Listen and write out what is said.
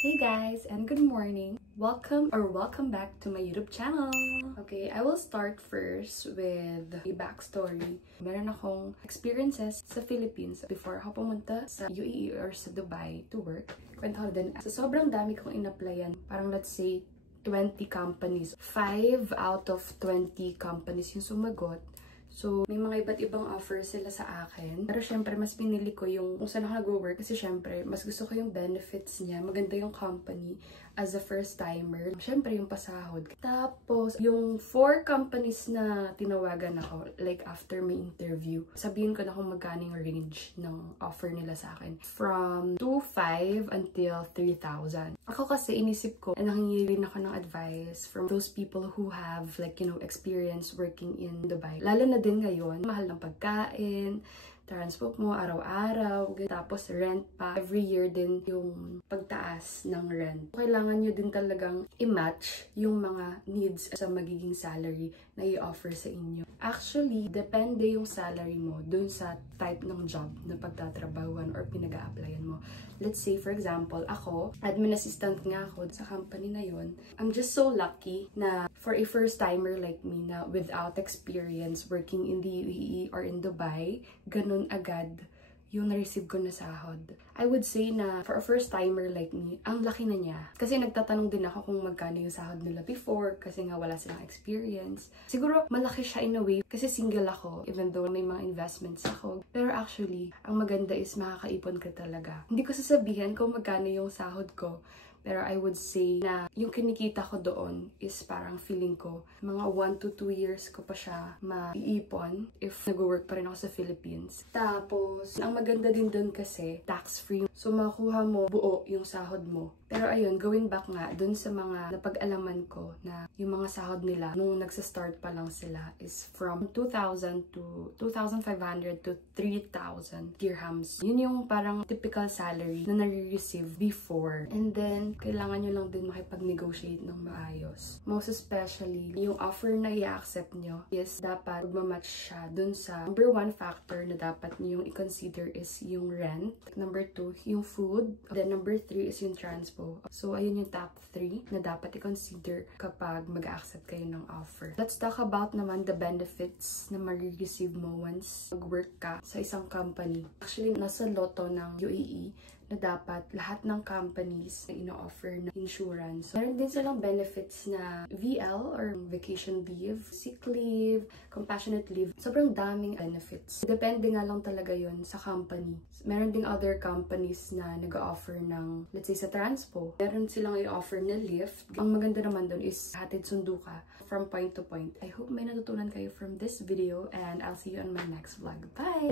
Hey guys, and good morning. Welcome back to my YouTube channel. Okay, I will start first with a backstory. Meron akong experiences sa Philippines before ako pumunta sa UAE or sa Dubai to work. Kwento ko din. So, sobrang dami kong in-applyan. Parang let's say 20 companies. 5 out of 20 companies yung sumagot. So, may mga iba't ibang offers sila sa akin. Pero syempre, mas pinili ko yung kung saan ako nag-work kasi syempre, mas gusto ko yung benefits niya. Maganda yung company as a first-timer. Syempre, yung pasahod. Tapos, yung 4 companies na tinawagan ako, like after my interview, sabihin ko na kung magkano yung range ng offer nila sa akin. From 2,500 until 3,000. Ako kasi inisip ko, nanghingi rin ako ng advice from those people who have like, you know, experience working in Dubai. Lalo na din ngayon, mahal ng pagkain, transport mo araw-araw, tapos rent pa. Every year din yung pagtaas ng rent. Kailangan nyo din talagang i-match yung mga needs sa magiging salary na i-offer sa inyo. Actually, depende yung salary mo dun sa type ng job na pagtatrabahuan or pinag-a-applyan mo. Let's say, for example, ako, admin assistant nga ako sa company na yon. I'm just so lucky na for a first-timer like me na without experience working in the UAE or in Dubai, ganun agad yung na-receive ko na sahod. I would say na for a first-timer like me, ang laki na niya. Kasi nagtatanong din ako kung magkano yung sahod nila before kasi nga wala silang experience. Siguro malaki siya in a way kasi single ako even though may mga investments ako. Pero actually, ang maganda is makakaipon ka talaga. Hindi ko sasabihin kung magkano yung sahod ko. Pero I would say na yung kinikita ko doon is parang feeling ko mga 1 to 2 years ko pa siya maiipon if nag-work pa rin ako sa Philippines. Tapos, ang maganda din doon kasi tax-free. So, makuha mo buo yung sahod mo. Pero ayun, going back nga dun sa mga napag-alaman ko na yung mga sahod nila nung nagsa-start pa lang sila is from 2,000 to 2,500 to 3,000 dirhams. Yun yung parang typical salary na nare-receive before. And then, kailangan nyo lang din makipag-negotiate ng maayos. Most especially, yung offer na i-accept nyo is dapat magmamatch siya dun sa number 1 factor na dapat nyo yung i-consider is yung rent. Number 2, yung food. Then number 3 is yung transport. So, ayun yung top 3 na dapat i-consider kapag mag-accept kayo ng offer. Let's talk about naman the benefits na mag-receive mo once mag-work ka sa isang company. Actually, nasa loto ng UAE na dapat lahat ng companies na ino-offer na insurance. Meron din silang benefits na VL or vacation leave, sick leave, compassionate leave. Sobrang daming benefits. Depende nga lang talaga yon sa company. Meron ding other companies na nag-offer ng, let's say sa transpo, meron silang i-offer na lift. Ang maganda naman doon is hatid sundo ka from point to point. I hope may natutunan kayo from this video and I'll see you on my next vlog. Bye!